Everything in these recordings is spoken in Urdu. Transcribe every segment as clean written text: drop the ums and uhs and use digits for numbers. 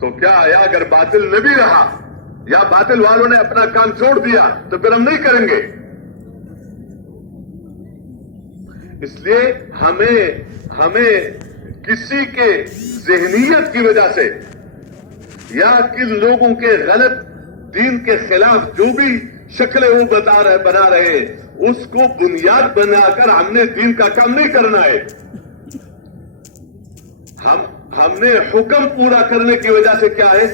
تو کیا آیا اگر باطل نہ بھی رہا یا باطل والوں نے اپنا کام چھوڑ دیا تو پھر ہم نہیں کریں گے. اس لیے ہمیں کسی کے ذہنیت کی وجہ سے یا کن لوگوں کے غلط دین کے خلاف جو بھی شکلیں وہ بنا رہے ہیں اس کو بنیاد بنا کر ہم نے دین کا کام نہیں کرنا ہے. ہم نے حکم پورا کرنے کی وجہ سے کیا ہے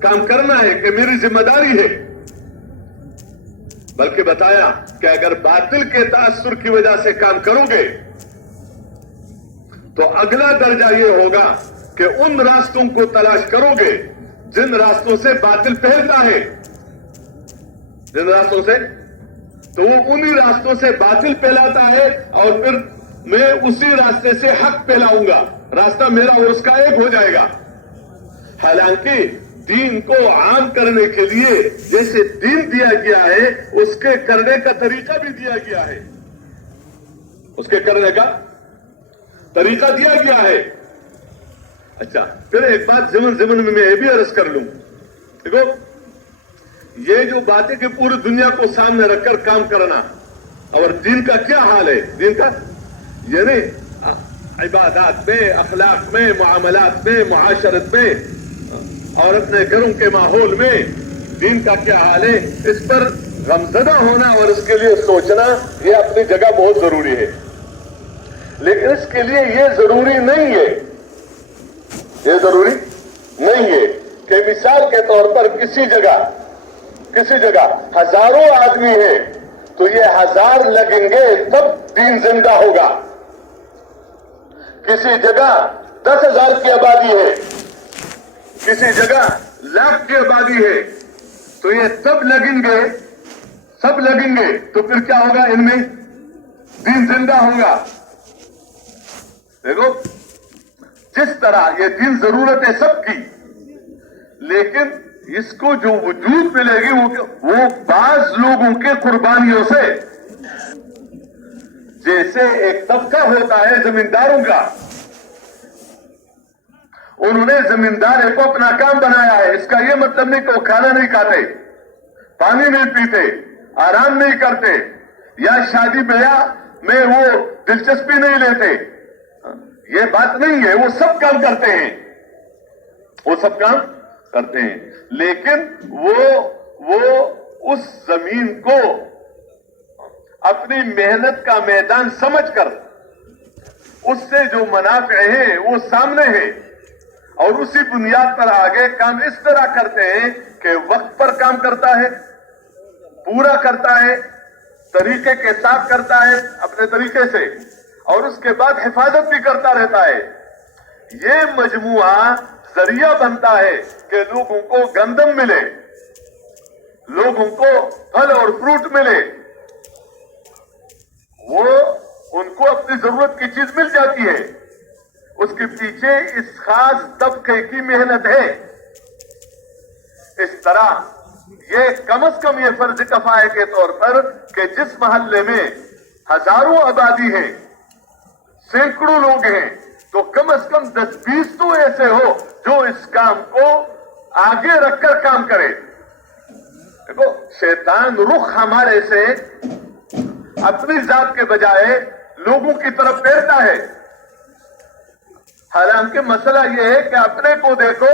کام کرنا ہے کہ میری ذمہ داری ہے. بلکہ بتایا کہ اگر باطل کے تاثر کی وجہ سے کام کرو گے تو اگلا درجہ یہ ہوگا کہ ان راستوں کو تلاش کرو گے جن راستوں سے باطل پھیلتا ہے. جن راستوں سے تو وہ انہی راستوں سے باطل پھیلاتا ہے اور پھر میں اسی راستے سے حق پھیلاؤں گا. راستہ میرا اور اس کا ایک ہو جائے گا. حالانکہ دین کو عام کرنے کے لیے جیسے دین دیا گیا ہے اس کے کرنے کا طریقہ بھی دیا گیا ہے. اس کے کرنے کا طریقہ دیا گیا ہے. اچھا پھر ایک بات ضمن میں یہ بھی عرض کر لوں. دیکھو یہ جو باتیں کہ پوری دنیا کو سامنے رکھ کر کام کرنا اور دین کا کیا حال ہے. دین کا یعنی عبادات میں اخلاق میں معاملات میں معاشرت میں اور اپنے گھروں کے ماحول میں دین کا کیا حال ہے اس پر غمزدہ ہونا اور اس کے لیے سوچنا یہ اپنی جگہ بہت ضروری ہے. لیکن اس کے لیے یہ ضروری نہیں ہے کہ مثال کے طور پر کسی جگہ ہزاروں آدمی ہیں تو یہ 1000 لگیں گے تب دین زندہ ہوگا. کسی جگہ 10,000 کی آبادی ہے کسی جگہ 1,00,000 کی آبادی ہے تو یہ سب لگیں گے تو پھر کیا ہوگا ان میں دین زندہ ہوگا. دیکھو جس طرح یہ دین ضرورت ہے سب کی لیکن اس کو جو وجود ملے گی وہ بعض لوگوں کے قربانیوں سے. جیسے ایک طبقہ ہوتا ہے زمینداروں کا انہوں نے زمیندار کو اپنا کام بنایا ہے. اس کا یہ مطلب نہیں کہ وہ کھانا نہیں کھاتے پانی نہیں پیتے آرام نہیں کرتے یا شادی بیاہ میں وہ دلچسپی نہیں لیتے. یہ بات نہیں ہے. وہ سب کام کرتے ہیں لیکن وہ اس زمین کو اپنی محنت کا میدان سمجھ کر اس سے جو منافع ہیں وہ سامنے ہیں اور اسی بنیاد پر آگے کام اس طرح کرتے ہیں کہ وقت پر کام کرتا ہے پورا کرتا ہے طریقے کے ساتھ کرتا ہے اپنے طریقے سے اور اس کے بعد حفاظت بھی کرتا رہتا ہے. یہ مجموعہ ذریعہ بنتا ہے کہ لوگوں کو گندم ملے لوگوں کو پھل اور فروٹ ملے. وہ ان کو اپنی ضرورت کی چیز مل جاتی ہے. اس کے پیچھے اس خاص طبقے کی محنت ہے. اس طرح یہ کم از کم یہ فرض کفایہ کے طور پر کہ جس محلے میں ہزاروں آبادی ہے سینکڑوں لوگ ہیں تو کم از کم 10-20 تو ایسے ہو جو اس کام کو آگے رکھ کر کام کرے. دیکھو شیطان رخ ہمارے سے اپنی ذات کے بجائے لوگوں کی طرف پھیرتا ہے. حالانکہ مسئلہ یہ ہے کہ اپنے کو دیکھو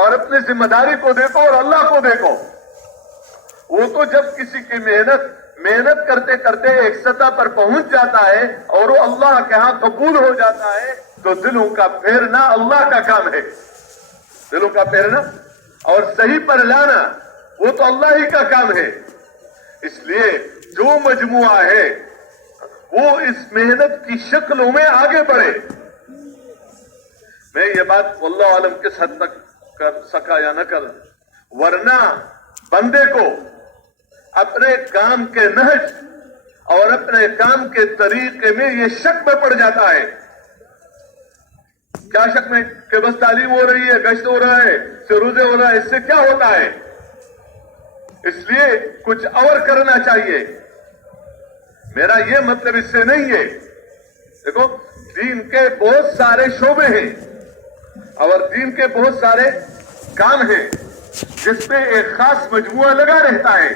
اور اپنی ذمہ داری کو دیکھو اور اللہ کو دیکھو. وہ تو جب کسی کی محنت کرتے کرتے ایک سطح پر پہنچ جاتا ہے اور وہ اللہ کے ہاں قبول ہو جاتا ہے تو دلوں کا پھیرنا اللہ کا کام ہے. دلوں کا پھیرنا اور صحیح پر لانا وہ تو اللہ ہی کا کام ہے. اس لیے جو مجموعہ ہے وہ اس محنت کی شکلوں میں آگے بڑھے. میں یہ بات واللہ عالم کس حد تک کر سکا یا نہ کر ورنہ بندے کو اپنے کام کے نہج اور اپنے کام کے طریقے میں یہ شک میں پڑ جاتا ہے. کیا شک میں کہ بس تعلیم ہو رہی ہے گشت ہو رہا ہے روزے ہو رہا ہے اس سے کیا ہوتا ہے. اس لیے کچھ اور کرنا چاہیے. میرا یہ مطلب اس سے نہیں ہے. دیکھو دین کے بہت سارے شعبے ہیں اور دین کے بہت سارے کام ہیں جس پہ ایک خاص مجموعہ لگا رہتا ہے.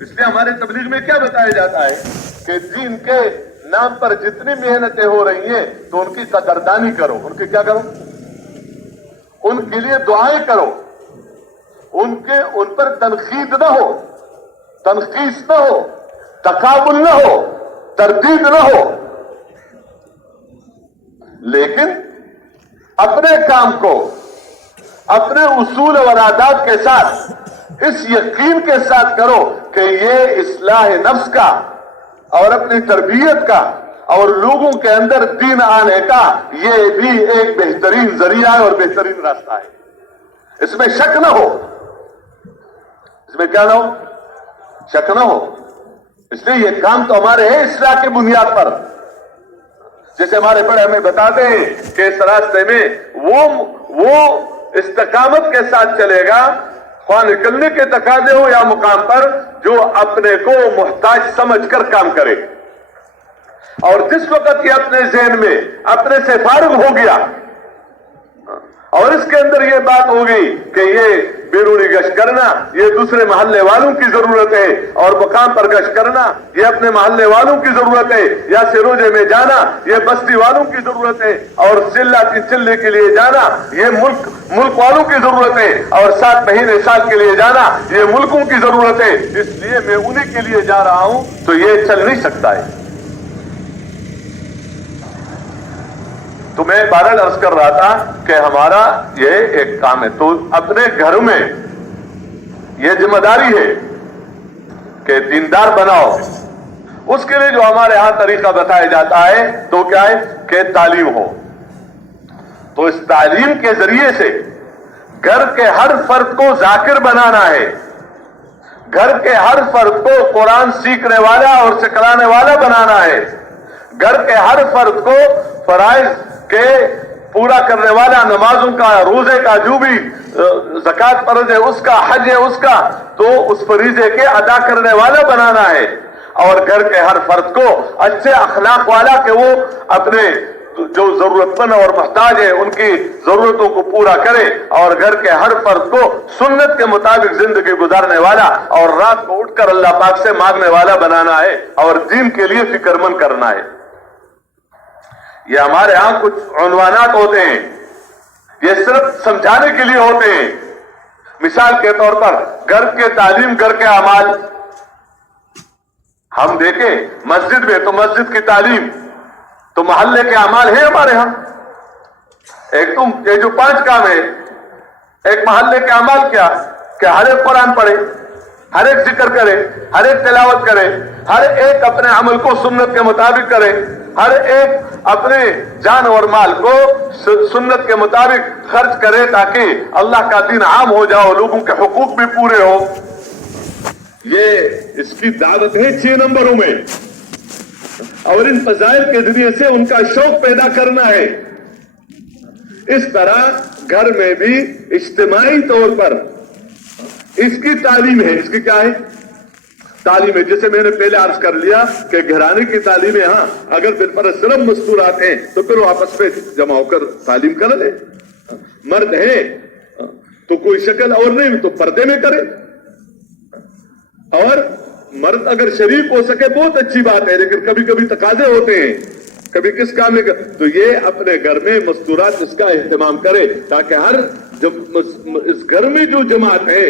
اس لیے ہمارے تبلیغ میں کیا بتایا جاتا ہے کہ دین کے نام پر جتنی محنتیں ہو رہی ہیں تو ان کی قدردانی کرو. ان کی کیا کرو؟ ان کے لیے دعائیں کرو. ان پر تنقید نہ ہو، تنقیص نہ ہو، تقابل نہ ہو، تردید نہ ہو، لیکن اپنے کام کو اپنے اصول اور آداب کے ساتھ اس یقین کے ساتھ کرو کہ یہ اصلاح نفس کا اور اپنی تربیت کا اور لوگوں کے اندر دین آنے کا یہ بھی ایک بہترین ذریعہ ہے اور بہترین راستہ ہے. اس میں شک نہ ہو. اس میں کیا نہ ہو؟ شک نہ ہو. اس لیے یہ کام تو ہمارے ہے اصلاح کی بنیاد پر. جیسے ہمارے بڑے ہمیں بتاتے ہیں کہ اس راستے میں وہ استقامت کے ساتھ چلے گا، خواہ نکلنے کے تقاضے ہو یا مقام پر، جو اپنے کو محتاج سمجھ کر کام کرے. اور جس وقت یہ اپنے ذہن میں اپنے سے فارغ ہو گیا اور اس کے اندر یہ بات ہوگی کہ یہ بیرونی گشت کرنا یہ دوسرے محلے والوں کی ضرورت ہے، اور مقام پر گشت کرنا یہ اپنے محلے والوں کی ضرورت ہے، یا سروجے میں جانا یہ بستی والوں کی ضرورت ہے، اور چلے کے لیے جانا یہ ملک والوں کی ضرورت ہے، اور 7 مہینے سال کے لیے جانا یہ ملکوں کی ضرورت ہے، اس لیے میں انہی کے لیے جا رہا ہوں، تو یہ چل نہیں سکتا ہے. تو میں بہرحال عرض کر رہا تھا کہ ہمارا یہ ایک کام ہے، تو اپنے گھر میں یہ ذمہ داری ہے کہ دیندار بناؤ. اس کے لیے جو ہمارے ہاں طریقہ بتایا جاتا ہے تو کیا ہے کہ تعلیم ہو. تو اس تعلیم کے ذریعے سے گھر کے ہر فرد کو ذاکر بنانا ہے، گھر کے ہر فرد کو قرآن سیکھنے والا اور سکھلانے والا بنانا ہے، گھر کے ہر فرد کو فرائض کے پورا کرنے والا، نمازوں کا، روزے کا، جو بھی زکوٰۃ فرض ہے اس کا، حج ہے اس کا، تو اس فریضے کے ادا کرنے والا بنانا ہے. اور گھر کے ہر فرد کو اچھے اخلاق والا کہ وہ اپنے جو ضرورت مند اور محتاج ہے ان کی ضرورتوں کو پورا کرے، اور گھر کے ہر فرد کو سنت کے مطابق زندگی گزارنے والا اور رات کو اٹھ کر اللہ پاک سے مانگنے والا بنانا ہے، اور دین کے لیے فکر مند کرنا ہے. یہ ہمارے ہاں کچھ عنوانات ہوتے ہیں، یہ صرف سمجھانے کے لیے ہوتے ہیں. مثال کے طور پر گھر کے تعلیم، گھر کے اعمال. ہم دیکھیں مسجد میں تو مسجد کی تعلیم، تو محلے کے اعمال ہیں ہمارے ہاں. ایک تم یہ جو 5 کام ہے، ایک محلے کے اعمال کیا کہ ہر ایک قرآن پڑھے، ہر ایک ذکر کرے، ہر ایک تلاوت کرے، ہر ایک اپنے عمل کو سنت کے مطابق کرے، ہر ایک اپنے جان اور مال کو سنت کے مطابق خرچ کرے تاکہ اللہ کا دین عام ہو جائے، لوگوں کے حقوق بھی پورے ہو. یہ اس کی دعوت ہے 6 نمبروں میں، اور ان فضائل کے ذریعے سے ان کا شوق پیدا کرنا ہے. اس طرح گھر میں بھی اجتماعی طور پر اس کی تعلیم ہے. اس کی کیا ہے؟ تعلیم ہے. جیسے میں نے پہلے عرض کر لیا کہ گھرانے کی تعلیم ہے. ہاں اگر بالفرض صرف مستورات ہیں تو پھر وہ آپس میں جمع ہو کر تعلیم کر لے. مرد ہے تو کوئی شکل اور نہیں تو پردے میں کرے، اور مرد اگر شریف ہو سکے بہت اچھی بات ہے، لیکن کبھی کبھی تقاضے ہوتے ہیں، کبھی کس کام میں تو یہ اپنے گھر میں مستورات اس کا اہتمام کرے تاکہ ہر اس گھر میں جو جماعت ہے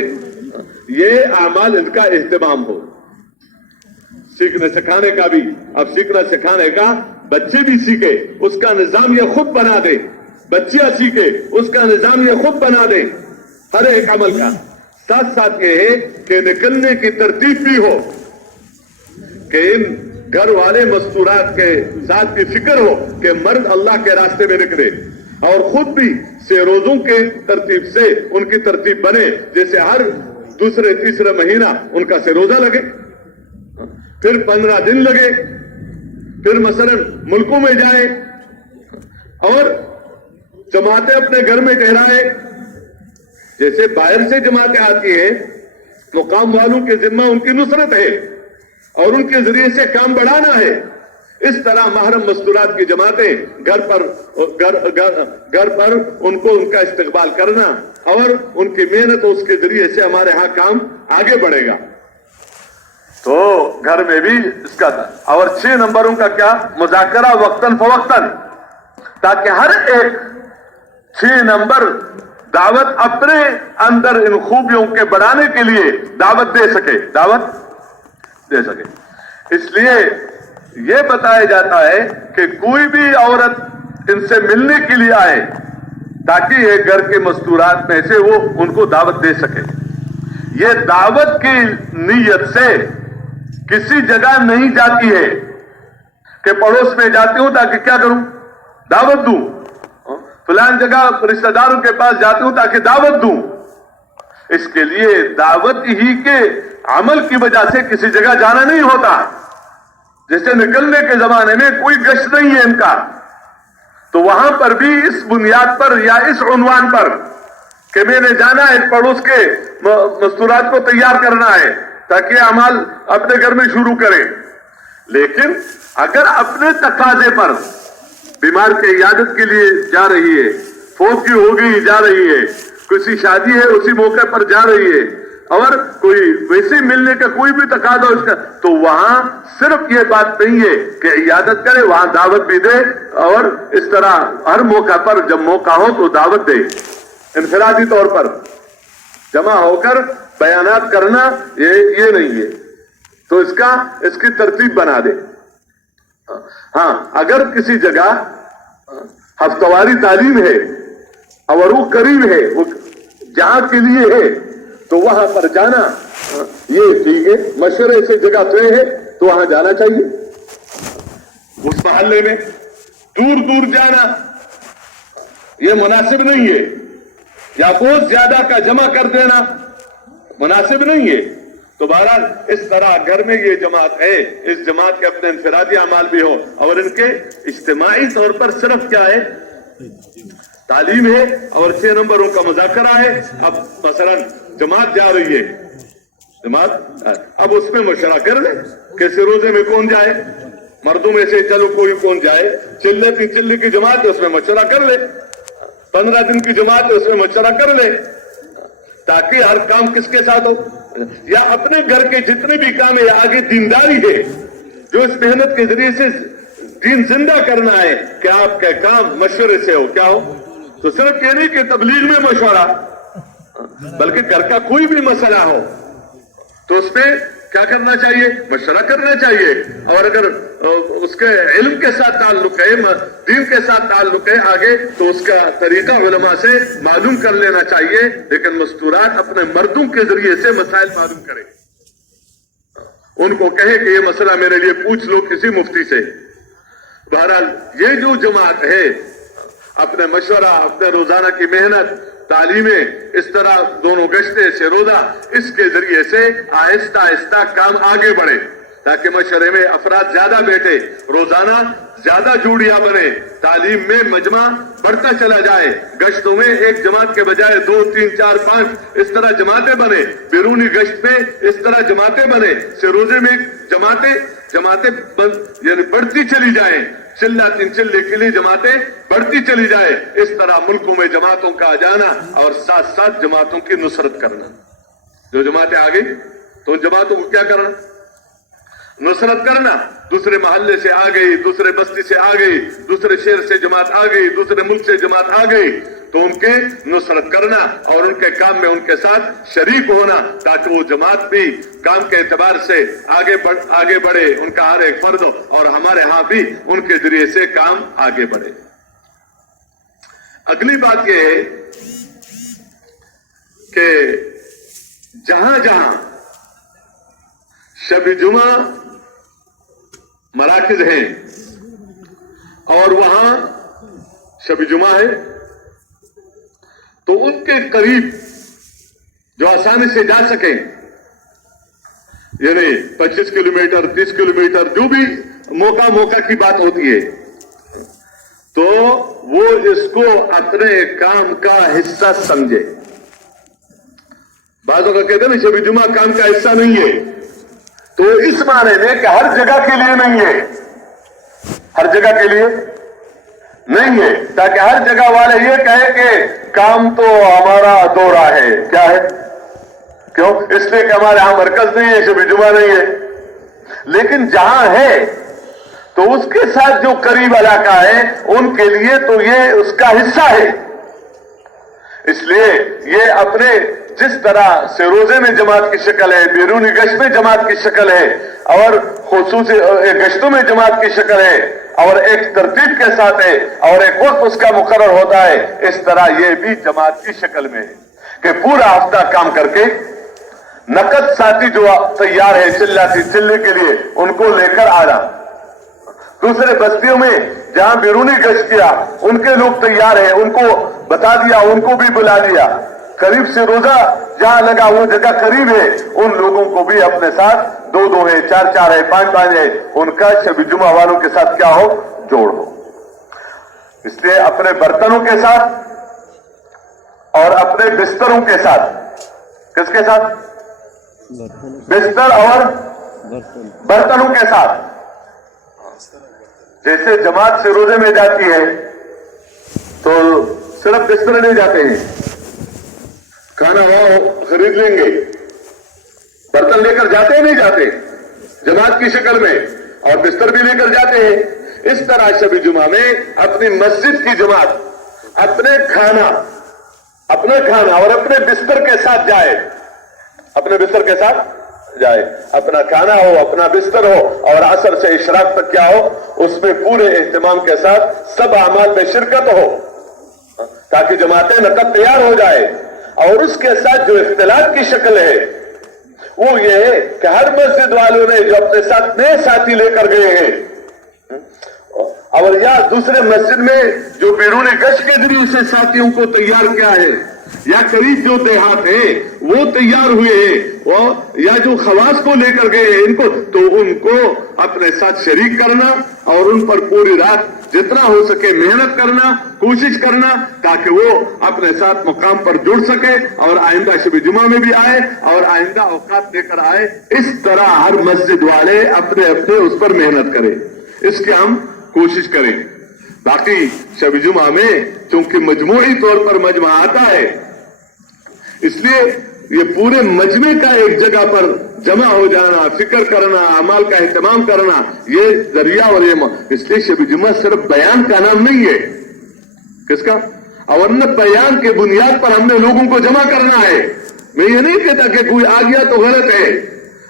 یہ اعمال ان کا اہتمام ہو. سیکھنے سکھانے کا بھی، اب سیکھنا سکھانے کا بچے بھی سیکھے، اس کا نظام یہ خود بنا دے، بچیاں سیکھے اس کا نظام یہ خود بنا دے ہر ایک عمل کا. ساتھ ساتھ یہ ہے کہ نکلنے کی ترتیب بھی ہو، کہ ان گھر والے مستورات کے ساتھ بھی فکر ہو کہ مرد اللہ کے راستے میں نکلے، اور خود بھی روزوں کے ترتیب سے ان کی ترتیب بنے، جیسے ہر دوسرے تیسرے مہینہ ان کا روزہ لگے، پھر 15 دن لگے، پھر مثلا ملکوں میں جائیں اور جماعتیں اپنے گھر میں ٹھہرائے. جیسے باہر سے جماعتیں آتی ہیں، مقام والوں کے ذمہ ان کی نصرت ہے اور ان کے ذریعے سے کام بڑھانا ہے. اس طرح محرم مستورات کی جماعتیں گھر پر ان کو ان کا استقبال کرنا اور ان کی محنت اس کے ذریعے سے ہمارے ہاں کام آگے بڑھے گا. تو گھر میں بھی اس کا تھا. اور 6 نمبروں کا کیا؟ مذاکرہ وقتاً فوقتاً، تاکہ ہر ایک 6 نمبر دعوت اپنے اندر ان خوبیوں کے بڑھانے کے لیے دعوت دے سکے. اس لیے یہ بتایا جاتا ہے کہ کوئی بھی عورت ان سے ملنے کے لیے آئے تاکہ یہ گھر کے مستورات میں سے وہ ان کو دعوت دے سکے. یہ دعوت کی نیت سے کسی جگہ نہیں جاتی ہے کہ پڑوس میں جاتی ہوں تاکہ کیا کروں؟ دعوت دوں. فلان جگہ رشتہ داروں کے پاس جاتی ہوں تاکہ دعوت دوں. اس کے لیے دعوت ہی کے عمل کی وجہ سے کسی جگہ جانا نہیں ہوتا. جیسے نکلنے کے زمانے میں کوئی گشت نہیں ہے ان کا، تو وہاں پر بھی اس بنیاد پر یا اس عنوان پر کہ میں نے جانا ہے پڑوس کے مستورات کو تیار کرنا ہے تاکہ اعمال اپنے گھر میں شروع کریں. لیکن اگر اپنے تقاضے پر بیمار کے عیادت کے لیے جا رہی ہے، فوت کی ہو گئی جا رہی ہے، کسی شادی ہے اسی موقع پر جا رہی ہے، اور کوئی ویسے ملنے کا کوئی بھی تقاضا اس کا، تو وہاں صرف یہ بات نہیں ہے کہ عیادت کرے، وہاں دعوت بھی دے اور اس طرح ہر موقع پر جب موقع ہو تو دعوت دے. انفرادی طور پر جمع ہو کر بیانات کرنا یہ نہیں ہے. تو اس کی ترتیب بنا دے. ہاں اگر کسی جگہ ہفتواری تعلیم ہے اور وہ قریب ہے، وہ جہاں کے لیے ہے، تو وہاں پر جانا یہ ٹھیک ہے. مشورے سے جگہ طے ہے تو وہاں جانا چاہیے. اس محلے میں دور دور جانا یہ مناسب نہیں ہے، یا بہت زیادہ کا جمع کر دینا مناسب نہیں ہے. تو بہرحال اس طرح گھر میں یہ جماعت ہے، اس جماعت کے اپنے انفرادی اعمال بھی ہو اور ان کے اجتماعی طور پر صرف کیا ہے؟ تعلیم ہے اور 6 نمبروں کا مذاکرہ ہے. اب مثلا جماعت جا رہی ہے، جماعت اب اس میں مشورہ کر لے کیسے روزے میں کون جائے، مردوں میں سے چلو کوئی کون جائے، چلے کی جماعت ہے اس میں مشورہ کر لے، 15 دن کی جماعت ہے اس میں مشورہ کر لے، تاکہ ہر کام کس کے ساتھ ہو. یا اپنے گھر کے جتنے بھی کام ہے، آگے دینداری ہے جو اس محنت کے ذریعے سے دین زندہ کرنا ہے کہ آپ کا کام مشورے سے ہو. کیا ہو؟ تو صرف یہ نہیں کہ تبلیغ میں مشورہ، بلکہ گھر کا کوئی بھی مسئلہ ہو تو اس پہ کیا کرنا چاہیے؟ مشورہ کرنا چاہیے. اور اگر اس کے علم کے ساتھ تعلق ہے، دین کے ساتھ تعلق ہے آگے، تو اس کا طریقہ علماء سے معلوم کر لینا چاہیے. لیکن مستورات اپنے مردوں کے ذریعے سے مسائل معلوم کریں، ان کو کہے کہ یہ مسئلہ میرے لیے پوچھ لو کسی مفتی سے. بہرحال یہ جو جماعت ہے اپنے مشورہ، اپنے روزانہ کی محنت، تعلیمیں، اس طرح دونوں گشتے سے روزہ، اس کے ذریعے سے آہستہ آہستہ کام آگے بڑھے تاکہ مشورے میں افراد زیادہ بیٹھے، روزانہ زیادہ جوڑیاں بنے، تعلیم میں مجمع بڑھتا چلا جائے، گشتوں میں ایک جماعت کے بجائے 2 3 4 5 اس طرح جماعتیں بنے، بیرونی گشت میں اس طرح جماعتیں بنے، روزے میں جماعتیں یعنی بڑھتی چلی جائیں، چلہ 3 چلے کے لیے جماعتیں بڑھتی چلی جائے. اس طرح ملکوں میں جماعتوں کا آ جانا اور ساتھ ساتھ جماعتوں کی نصرت کرنا. جو جماعتیں آ گئی تو ان جماعتوں کو کیا کرنا؟ نصرت کرنا. دوسرے محلے سے آ گئی، دوسرے بستی سے آ گئی، دوسرے شہر سے جماعت آ گئی، دوسرے ملک سے جماعت آ گئی، تو ان کے نصرت کرنا اور ان کے کام میں ان کے ساتھ شریک ہونا تاکہ وہ جماعت بھی کام کے اعتبار سے آگے بڑھے، ان کا ہر ایک فرد اور ہمارے ہاں بھی ان کے ذریعے سے کام آگے بڑھے. اگلی بات یہ ہے کہ جہاں جہاں شب جمعہ مراکز ہیں اور وہاں شب جمعہ ہے تو ان کے قریب جو آسانی سے جا سکیں، یعنی 25 کلومیٹر 30 کلومیٹر جو بھی موقع کی بات ہوتی ہے، تو وہ اس کو اپنے کام کا حصہ سمجھے. بعضوں کا کہتے ہیں نا شب جمعہ کام کا حصہ نہیں ہے، تو اس معنی میں کہ ہر جگہ کے لیے نہیں ہے، ہر جگہ کے لیے نہیں ہے، تاکہ ہر جگہ والے یہ کہے کہ کام تو ہمارا ادھورا ہے. کیا ہے؟ کیوں؟ اس لیے کہ ہمارے ہاں مرکز نہیں ہے، شب جمعہ نہیں ہے. لیکن جہاں ہے تو اس کے ساتھ جو قریب علاقہ ہے ان کے لیے تو یہ اس کا حصہ ہے. اس لیے یہ اپنے جس طرح سے روزے میں جماعت کی شکل ہے، بیرونی گشت میں جماعت کی شکل ہے، اور خصوصی گشتوں میں جماعت کی شکل ہے، اور ایک ترتیب کے ساتھ ہے، اور ایک وقت اس کا مقرر ہوتا ہے، اس طرح یہ بھی جماعت کی شکل میں ہے کہ پورا ہفتہ کام کر کے نقد ساتھی جو تیار ہے چلنے کے لیے ان کو لے کر آنا. دوسرے بستیوں میں جہاں بیرونی گشت کیا ان کے لوگ تیار ہیں، ان کو بتا دیا، ان کو بھی بلا دیا. قریب سے روزہ جہاں لگا وہ جگہ قریب ہے، ان لوگوں کو بھی اپنے ساتھ 2 ہے، 4 ہے، 5 ہے، ان کا شب جمعہ والوں کے ساتھ کیا ہو؟ جوڑ ہو. اس لیے اپنے برتنوں کے ساتھ اور اپنے بستروں کے ساتھ، کس کے ساتھ؟ بستر اور برتنوں کے ساتھ. جیسے جماعت سے روزے میں جاتی ہے تو صرف بستر نہیں جاتے ہیں، کھانا وہاں خرید لیں گے، برتن لے کر جاتے ہی نہیں جاتے جماعت کی شکل میں، اور بستر بھی لے کر جاتے ہیں. اس طرح شب جمعہ میں اپنی مسجد کی جماعت اپنے کھانا اور اپنے بستر کے ساتھ جائے، اپنے بستر کے ساتھ جائے، اپنا کھانا ہو، اپنا بستر ہو، اور عصر سے اشراق تک کیا ہو، اس میں پورے اہتمام کے ساتھ سب اعمال میں شرکت ہو، تاکہ جماعتیں نقد تیار ہو جائے. اور اس کے ساتھ جو اختلاط کی شکل ہے وہ یہ ہے کہ ہر مسجد والوں نے جو اپنے ساتھ نئے ساتھی لے کر گئے ہیں، اور یا دوسرے مسجد میں جو بیرونی گشت کے ذریعے سے ساتھیوں کو تیار کیا ہے، یا قریب جو دیہات ہیں وہ تیار ہوئے ہیں، یا جو خواص کو لے کر گئے ہیں ان کو، تو ان کو اپنے ساتھ شریک کرنا اور ان پر پوری رات جتنا ہو سکے محنت کرنا، کوشش کرنا، تاکہ وہ اپنے ساتھ مقام پر جڑ سکے اور آئندہ شب جمعہ میں بھی آئے اور آئندہ اوقات لے کر آئے. اس طرح ہر مسجد والے اپنے اس پر محنت کریں، اس کی ہم کوشش کریں. باقی شب جمعہ میں چونکہ مجموعی طور پر مجمع آتا ہے، اس لیے یہ پورے مجمع کا ایک جگہ پر جمع ہو جانا، فکر کرنا، اعمال کا اہتمام کرنا، یہ ذریعہ اور یہ اس لیے شب جمعہ صرف بیان کا نام نہیں ہے. کس کا؟ اور نہ بیان کے بنیاد پر ہم نے لوگوں کو جمع کرنا ہے. میں یہ نہیں کہتا کہ کوئی آ گیا تو غلط ہے،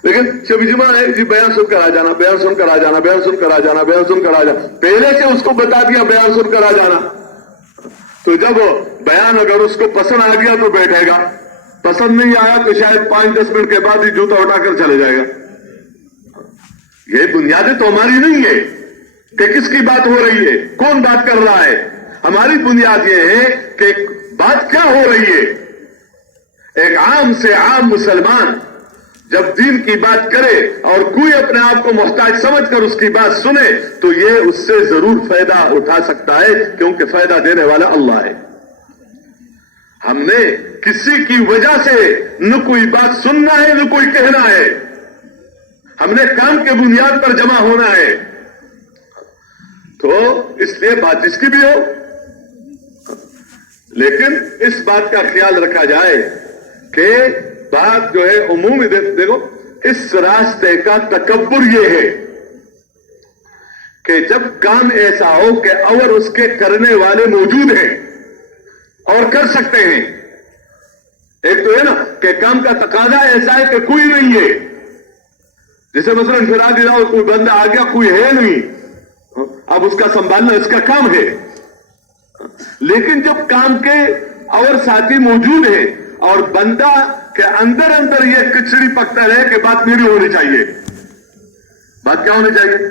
لیکن شب جمعہ ہے جی بیان سن کر آ جانا، بیان سن کر آ جانا، بیان سن کر آ جانا، بیان سن کر آ جانا، پہلے سے اس کو بتا دیا بیان سن کر آ جانا. تو جب بیان اگر اس کو پسند آ گیا تو بیٹھے گا، پسند نہیں آیا تو شاید 5-10 منٹ کے بعد ہی جوتا اٹھا کر چلے جائے گا. یہ بنیادیں تو ہماری نہیں ہے کہ کس کی بات ہو رہی ہے، کون بات کر رہا ہے. ہماری بنیاد یہ ہے کہ بات کیا ہو رہی ہے. ایک عام سے عام مسلمان جب دین کی بات کرے اور کوئی اپنے آپ کو محتاج سمجھ کر اس کی بات سنے تو یہ اس سے ضرور فائدہ اٹھا سکتا ہے، کیونکہ فائدہ دینے والا اللہ ہے. ہم نے کسی کی وجہ سے نہ کوئی بات سننا ہے نہ کوئی کہنا ہے، ہم نے کام کے بنیاد پر جمع ہونا ہے. تو اس لیے بات جس کی بھی ہو، لیکن اس بات کا خیال رکھا جائے کہ بات جو ہے عمومی دیکھو اس راستے کا تکبر یہ ہے کہ جب کام ایسا ہو کہ اور اس کے کرنے والے موجود ہیں اور کر سکتے ہیں. ایک تو ہے نا کہ کام کا تقاضا ایسا ہے کہ کوئی نہیں ہے، جیسے مثلا انفرادی رہا کوئی بندہ آ گیا، کوئی ہے نہیں، اب اس کا سنبھالنا اس کا کام ہے. لیکن جب کام کے اور ساتھی موجود ہیں اور بندہ کے اندر یہ کچڑی پکتا رہے کہ بات میری ہونی چاہیے، بات کیا ہونی چاہیے؟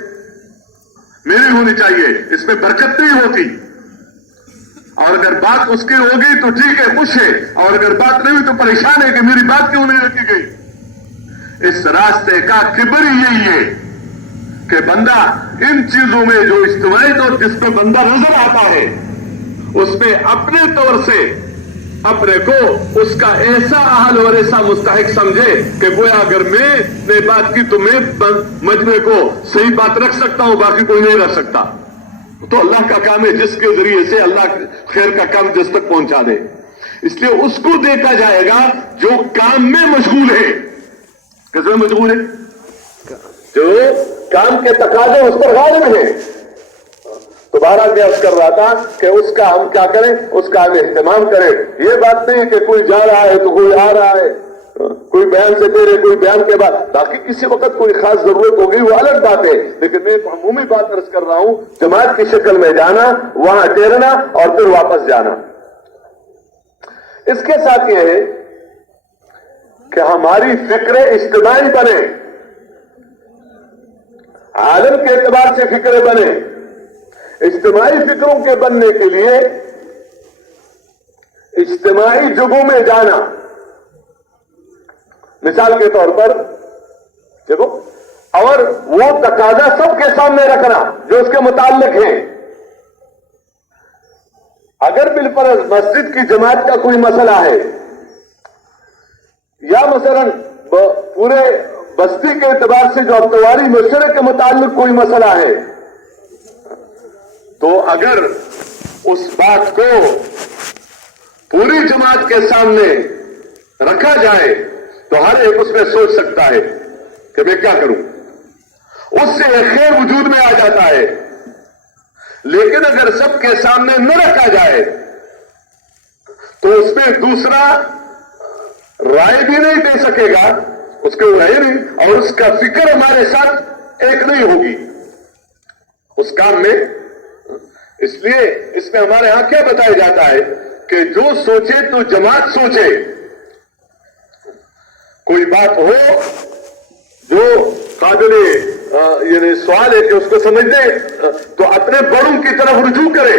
میری ہونی چاہیے، اس میں برکت نہیں ہوتی. اور اگر بات اس کی ہوگی تو ٹھیک ہے، خوش ہے، اور اگر بات نہیں ہوئی تو پریشان ہے کہ میری بات کیوں نہیں رکھی گئی. اس راستے کا کبر یہی ہے کہ بندہ ان چیزوں میں جو اجتماعی طور جس پہ بندہ نظر آتا ہے اس میں اپنے طور سے اپنے کو اس کا ایسا اہل اور ایسا مستحق سمجھے کہ گویا اگر میں نے بات کی تو میں مجمع کو صحیح بات رکھ سکتا ہوں، باقی کوئی نہیں رکھ سکتا. تو اللہ کا کام ہے جس کے ذریعے سے اللہ خیر کا کام جس تک پہنچا دے. اس لیے اس کو دیکھا جائے گا جو کام میں مشغول ہے. کس میں مشغول ہے؟ جو کام کے تقاضے اس پر غالب ہیں. تو بہرحال میں عرض کر رہا تھا کہ اس کا ہم کیا کریں، اس کا ہم اہتمام کریں. یہ بات نہیں کہ کوئی جا رہا ہے تو کوئی آ رہا ہے، کوئی بیان سے پہلے کوئی بیان کے بعد، باقی کسی وقت کوئی خاص ضرورت ہوگی وہ الگ بات ہے. لیکن میں ایک عمومی بات عرض کر رہا ہوں، جماعت کی شکل میں جانا، وہاں ٹھہرنا اور پھر واپس جانا. اس کے ساتھ یہ ہے کہ ہماری فکریں اجتماعی بنے، عالم کے اعتبار سے فکریں بنے. اجتماعی فکروں کے بننے کے لیے اجتماعی جگہوں میں جانا، مثال کے طور پر دیکھو، اور وہ تقاضا سب کے سامنے رکھنا جو اس کے متعلق ہیں. اگر بالفرض مسجد کی جماعت کا کوئی مسئلہ ہے، یا مثلا پورے بستی کے اعتبار سے جو ابتواری مشورے کے متعلق کوئی مسئلہ ہے، تو اگر اس بات کو پوری جماعت کے سامنے رکھا جائے تو ہر ایک اس میں سوچ سکتا ہے کہ میں کیا کروں. اس سے ایک خیر وجود میں آ جاتا ہے. لیکن اگر سب کے سامنے نہ رکھا جائے تو اس میں دوسرا رائے بھی نہیں دے سکے گا، اس کو رائے نہیں، اور اس کا فکر ہمارے ساتھ ایک نہیں ہوگی اس کام میں. اس لیے اس میں ہمارے ہاں کیا بتایا جاتا ہے کہ جو سوچے تو جماعت سوچے. کوئی بات ہو جو قابل یعنی سوال ہے کہ اس کو سمجھ دے تو اپنے بڑوں کی طرف رجوع کرے.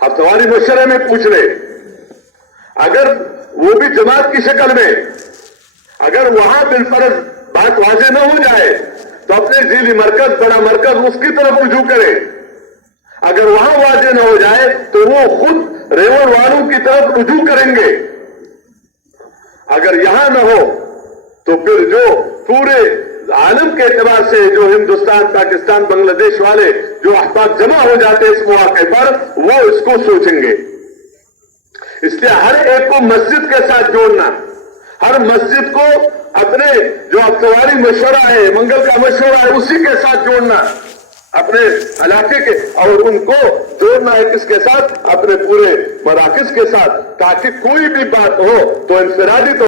اب تمہاری مشورے میں پوچھ لے، اگر وہ بھی جماعت کی شکل میں، اگر وہاں بالفرض بات واضح نہ ہو جائے تو اپنے ذیلی مرکز، بڑا مرکز، اس کی طرف رجوع کرے. اگر وہاں واضح نہ ہو جائے تو وہ خود ریوڑ والوں کی طرف رجوع کریں گے. اگر یہاں نہ ہو تو پھر جو پورے عالم کے اعتبار سے جو ہندوستان، پاکستان، بنگلہ دیش والے جو احباب جمع ہو جاتے ہیں اس مواقع پر، وہ اس کو سوچیں گے. اس لیے ہر ایک کو مسجد کے ساتھ جوڑنا، ہر مسجد کو اپنے جو ابتواری مشورہ ہے، منگل کا مشورہ ہے، اسی کے ساتھ جوڑنا، اپنے علاقے کے، اور ان کو جوڑنا ہے کس کے ساتھ؟ اپنے پورے مراکز کے ساتھ، تاکہ کوئی بھی بات ہو تو انفرادی